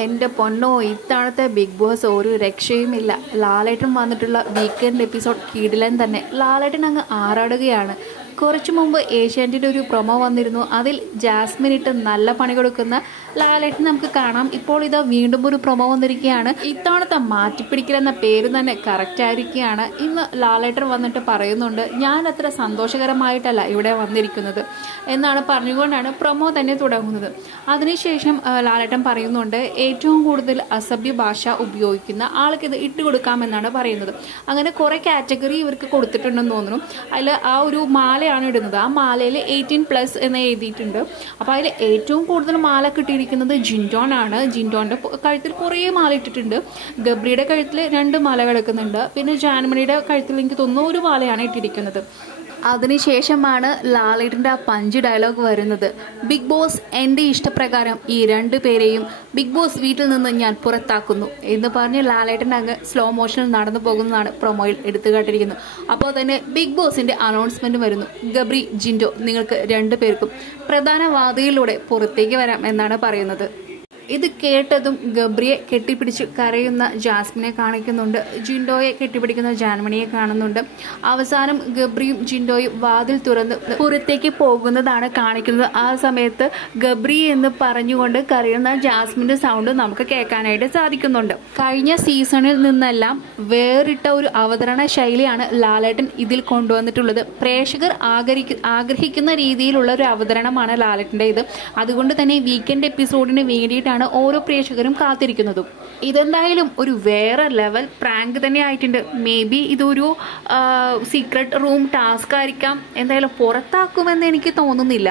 എൻ്റെ പൊന്നോ, ഇത്തവണത്തെ ബിഗ് ബോസ് ഒരു രക്ഷയുമില്ല. ലാലേട്ടൻ വന്നിട്ടുള്ള വീക്കെൻഡ് എപ്പിസോഡ് കിടിലൻ തന്നെ. ലാലേട്ടൻ അങ്ങ് ആറാടുകയാണ്. കുറച്ചു മുമ്പ് ഏഷ്യാനെറ്റിൻ്റെ ഒരു പ്രൊമോ വന്നിരുന്നു. അതിൽ ജാസ്മിൻ ഇട്ട് നല്ല പണി കൊടുക്കുന്ന ലാലേട്ടൻ നമുക്ക് കാണാം. ഇപ്പോൾ ഇതാ വീണ്ടും ഒരു പ്രൊമോ വന്നിരിക്കുകയാണ്. ഇത്തവണത്തെ മാറ്റിപ്പിടിക്കൽ എന്ന പേര് തന്നെ കറക്റ്റ് ആയിരിക്കുകയാണ്. ഇന്ന് ലാലേട്ടൻ വന്നിട്ട് പറയുന്നുണ്ട്, ഞാൻ അത്ര സന്തോഷകരമായിട്ടല്ല ഇവിടെ വന്നിരിക്കുന്നത് എന്നാണ് പറഞ്ഞുകൊണ്ടാണ് പ്രൊമോ തന്നെ തുടങ്ങുന്നത്. അതിനുശേഷം ലാലേട്ടൻ പറയുന്നുണ്ട്, ഏറ്റവും കൂടുതൽ അസഭ്യ ഭാഷ ഉപയോഗിക്കുന്ന ആൾക്ക് ഇത് ഇട്ടുകൊടുക്കാമെന്നാണ് പറയുന്നത്. അങ്ങനെ കുറെ കാറ്റഗറി ഇവർക്ക് കൊടുത്തിട്ടുണ്ടെന്ന് തോന്നുന്നു. അതിൽ ആ ഒരു മാലയാണ് ഇടുന്നത്. ആ മാലയിൽ 18+ എന്ന് എഴുതിയിട്ടുണ്ട്. അപ്പോൾ അതിൽ ഏറ്റവും കൂടുതൽ മാല കിട്ടിയിരിക്കുന്നത് ജിൻഡോൺ ആണ്. ജിൻഡോന്റെ കഴുത്തിൽ കുറേ മാല ഇട്ടിട്ടുണ്ട്. ഗബ്രിയുടെ കഴുത്തിൽ 2 മാല കിടക്കുന്നുണ്ട്. പിന്നെ ജാൻമണിയുടെ കഴുത്തിൽ എനിക്ക് തോന്നുന്നു ഒരു മാലയാണ് ഇട്ടിരിക്കുന്നത്. അതിനുശേഷമാണ് ലാലേട്ടൻ്റെ ആ പഞ്ച് ഡയലോഗ് വരുന്നത്. ബിഗ് ബോസ് എൻ്റെ ഇഷ്ടപ്രകാരം ഈ 2 പേരെയും ബിഗ് ബോസ് വീട്ടിൽ നിന്ന് ഞാൻ പുറത്താക്കുന്നു എന്ന് പറഞ്ഞ് ലാലേട്ടൻ അങ്ങ് സ്ലോ മോഷനിൽ നടന്നു പോകുന്നതാണ് പ്രൊമോയിൽ എടുത്തുകാട്ടിരിക്കുന്നത്. അപ്പോൾ തന്നെ ബിഗ് ബോസിൻ്റെ അനൗൺസ്മെൻറ്റ് വരുന്നു. ഗബ്രി, ജിൻഡോ, നിങ്ങൾക്ക് 2 പേർക്കും പ്രധാന വാതിലിലൂടെ പുറത്തേക്ക് വരാം എന്നാണ് പറയുന്നത്. ഇത് കേട്ടതും ഗബ്രിയെ കെട്ടിപ്പിടിച്ച് കരയുന്ന ജാസ്മിനെ കാണിക്കുന്നുണ്ട്. ജിൻഡോയെ കെട്ടിപ്പിടിക്കുന്ന ജാൻമണിയെ കാണുന്നുണ്ട്. അവസാനം ഗബ്രിയും ജിൻഡോയും വാതിൽ തുറന്ന് പുറത്തേക്ക് പോകുന്നതാണ് കാണിക്കുന്നത്. ആ സമയത്ത് ഗബ്രി എന്ന് പറഞ്ഞുകൊണ്ട് കരയുന്ന ജാസ്മിന്റെ സൗണ്ട് നമുക്ക് കേൾക്കാനായിട്ട് സാധിക്കുന്നുണ്ട്. കഴിഞ്ഞ സീസണിൽ നിന്നെല്ലാം വേറിട്ട ഒരു അവതരണ ശൈലിയാണ് ലാലേട്ടൻ ഇതിൽ കൊണ്ടുവന്നിട്ടുള്ളത്. പ്രേക്ഷകർ ആഗ്രഹിക്കുന്ന രീതിയിലുള്ള ഒരു അവതരണമാണ് ലാലേട്ടൻ്റെ ഇത്. അതുകൊണ്ട് തന്നെ വീക്കെൻഡ് എപ്പിസോഡിന് വേണ്ടിയിട്ടാണ് ഓരോ പ്രേക്ഷകരും കാത്തിരിക്കുന്നതും. ഇതെന്തായാലും ഒരു വേറെ ലെവൽ പ്രാങ്ക് തന്നെ ആയിട്ടുണ്ട്. മേ ബി ഇതൊരു സീക്രട്ട് റൂം ടാസ്ക് ആയിരിക്കാം. എന്തായാലും പുറത്താക്കുമെന്ന് എനിക്ക് തോന്നുന്നില്ല.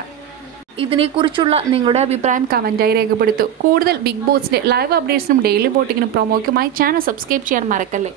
ഇതിനെക്കുറിച്ചുള്ള നിങ്ങളുടെ അഭിപ്രായം കമൻറ്റായി രേഖപ്പെടുത്തൂ. കൂടുതൽ ബിഗ് ബോസിന്റെ ലൈവ് അപ്ഡേറ്റ്സിനും ഡെയിലി വോട്ടിങ്ങിനും പ്രൊമോയ്ക്കുമായി ചാനൽ സബ്സ്ക്രൈബ് ചെയ്യാൻ മറക്കല്ലേ.